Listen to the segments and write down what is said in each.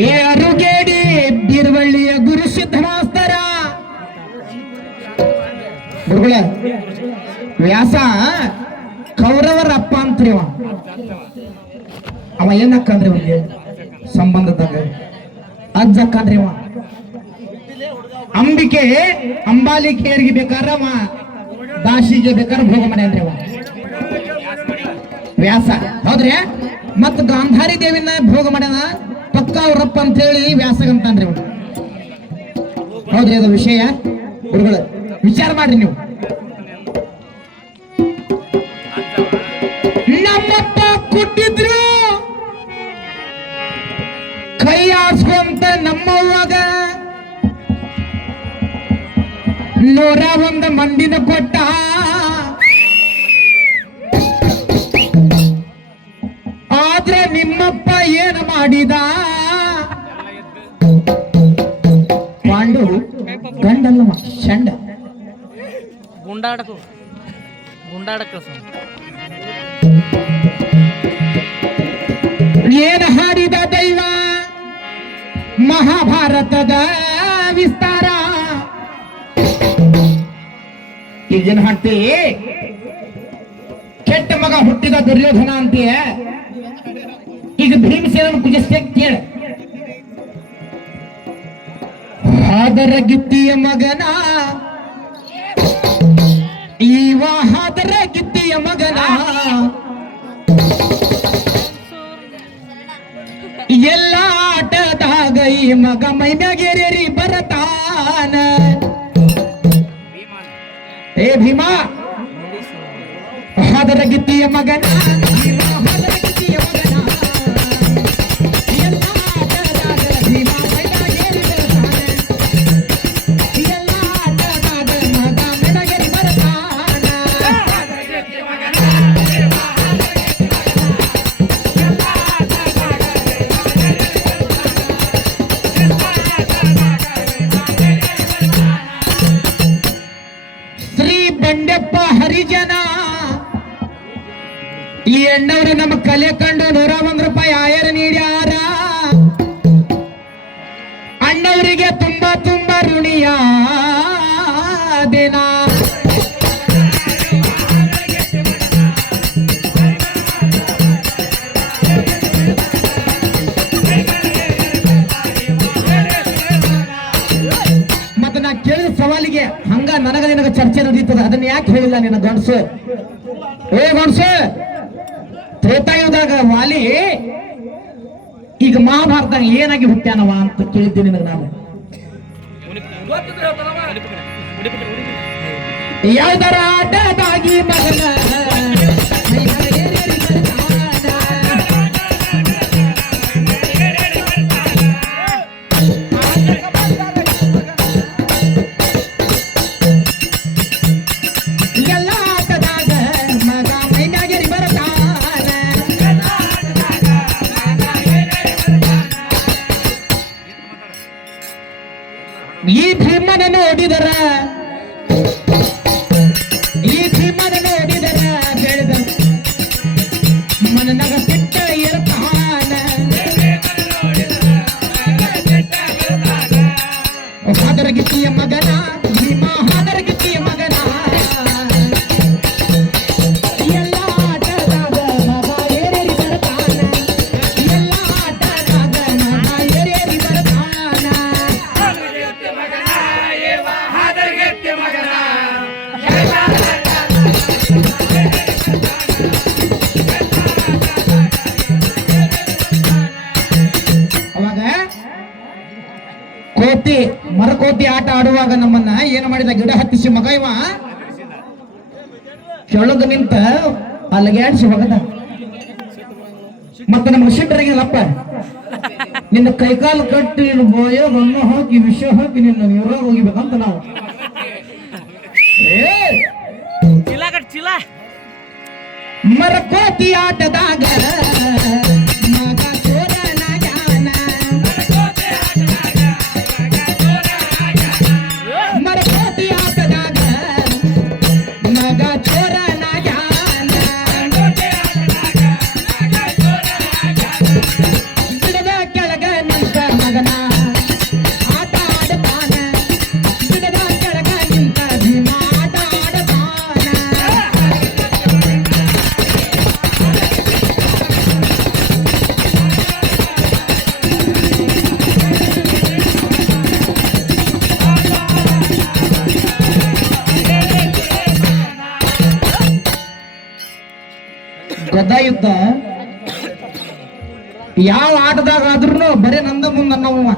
ಏ ಅರುಗೇಡಿ ಬೀರ್ವಳ್ಳಿಯ ಗುರು ಸಿದ್ಧಮಾಸ್ತರ ಗುರುಗಳ, ವ್ಯಾಸ ಕೌರವರ ಅಪ್ಪ ಅಂತೀವ ಅವ ಏನಕ್ಕಂದ್ರಿ ಅವನಿಗೆ ಸಂಬಂಧದಾಗ. ಅಜ್ಜ ಅಕ್ಕಂದ್ರಿ ಅವ. ಅಂಬಿಕೆ ಅಂಬಾಲಿಕೆಯರಿಗೆ ಬೇಕಾರ ಅವ. ದಾಸಿಗೆ ಬೇಕಾದ್ರೆ ಭೋಗ ಮನೆ ಅಂದ್ರಿ ವ್ಯಾಸ, ಹೌದ್ರಿ? ಮತ್ ಗಾಂಧಾರಿ ದೇವಿನ ಭೋಗ ಮಾಡ್ಯಾನ ಪಕ್ಕ ಅವ್ರಪ್ಪ ಅಂತ ಹೇಳಿ ವ್ಯಾಸಗಂತಾನ್ರಿ ಅವ್ರು. ಹೌದ್ರಿ, ಅದು ವಿಷಯ. ಹುಡುಗರು ವಿಚಾರ ಮಾಡ್ರಿ ನೀವು. ನಮ್ಮಪ್ಪ ಕೊಟ್ಟಿದ್ರು. ಕೈ ಆಡ್ಸ್ಕೊಂತ ನಮ್ಮವ್ವಾಗ. ನೂರ ಒಂದು ಮಂದಿನ ಕೊಟ್ಟ. ಆದ್ರೆ ನಿಮ್ಮಪ್ಪ ಏನು ಮಾಡಿದ? ಗಂಡಲ್ಲವ ಚಂಡ. ಗುಂಡಾಡಕು. ಗುಂಡಾಡಕ ಏನು ಹಾರಿದ ದೈವ? ಮಹಾಭಾರತದ ವಿಸ್ತಾರ. ಈಗೇನು ಹಾಡ್ತಿ ಕೆಟ್ಟ ಮಗ ಹುಟ್ಟಿದ ದುರ್ಯೋಧನ ಅಂತೀಯ? ಈಗ ಭೀಮಸೇನ ಪೂಜಿಸ್ತೇ ಕೇಳ. ಹಾದರ ಗಿತ್ತಿಯ ಮಗನ. ಈವ ಹಾದರ ಗಿತ್ತಿಯ ಮಗನ. ಎಲ್ಲ ಆಟದಾಗ ಈ ಮಗ ಮೈ ಮ್ಯಾಗೇರಿ ಬರತಾನ. ಏ ಭೀಮಾ, ಹಾದರ ಗಿತ್ತಿಯ ಮಗನ. ಹರಿಜನ. ಈ ಅಣ್ಣವ್ರು ನಮ್ಮ ಕಲೆ ಕಂಡು ನೂರ ಒಂದ್ ರೂಪಾಯಿ ಆಯರ್ ನೀಡ್ಯಾರ. ಅಣ್ಣವರಿಗೆ ತುಂಬಾ ತುಂಬಾ ಋಣಿಯ ದಿನ. ನಾ ಕೇಳಿದ ಸವಾಲಿಗೆ ಹಂಗ ನನಗ ನಿನಗ ಚರ್ಚೆ ನಡೀತದ. ಅದನ್ನ ಯಾಕೆ ಹೇಳಿಲ್ಲ ನಿನ್ನ ಗಂಡಸು? ಏ ಗಂಡಸು! ತ್ರೇತಾಯುದಾಗ ವಾಲಿ ಈಗ ಮಹಾಭಾರತ ಏನಾಗಿ ಹುಟ್ಟ್ಯಾನವ ಅಂತ ಕೇಳಿದ್ದೀನಿ ನಿನಗೆ ನಾನು. ಯಾವ್ದಾರ ಆಟದಾಗಿ ಮಗನ ಈ ಹೊಡಿದರ? ಈ ಭೀಮನ ಹೊಡಿದರ ಹೇಳಿದ ಮನನಗ ಆಟ ಆಡುವಾಗ ನಮ್ಮನ್ನ ಏನ್ ಮಾಡಿದ? ಗಿಡ ಹತ್ತಿಸಿ ಮಗ ಇವ. ಕೆಳಗ ನಿಂತ ಅಲ್ಲಗ್ಯಾಡ್ಸಿ ಹೋಗದ. ಮತ್ತೆ ನಮ್ಗೆ ಸಿಟ್ಟರಾಗಿಲ್ಲಪ್ಪ ನಿನ್ನ ಕೈಕಾಲು ಕಟ್ಟಿ ನಿನ್ನ ಬೋಯ ಬಣ್ಣ ಹಾಕಿ ವಿಷ ಹಾಕಿ ನಿನ್ನ ವಿವರ ಹೋಗಿಬೇಕಂತ ನಾವು. ಮರಕೋತಿ ಆಟದಾಗ ಗದಾ ಯಾವ ಆಟದಾಗ ಆದ್ರೂ ನಂದ ಮುಂದ ಅನ್ನವ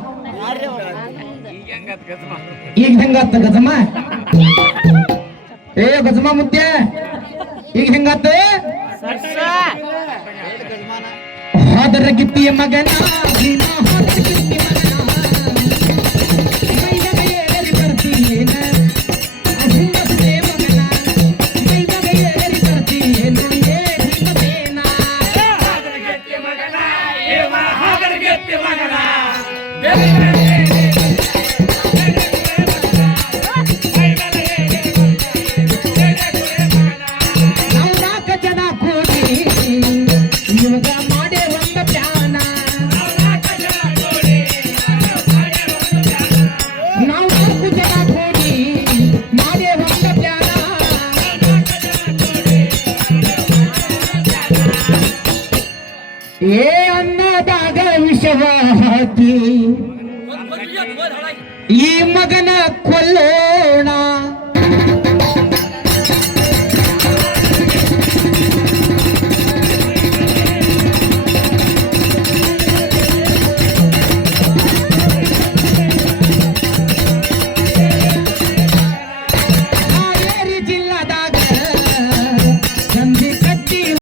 ಈಗ ಹೆಂಗಾತ ಗಜಮ? ಏ ಗಜಮ ಮುದ್ದೆ ಈಗ ಹೆಂಗಾತ? ಹಾದರ ಗಿತ್ತಿಯ ಮಗನ ಹಾಕಿ ಈ ಮಗನ ಕೊಲ್ಲೋಣ.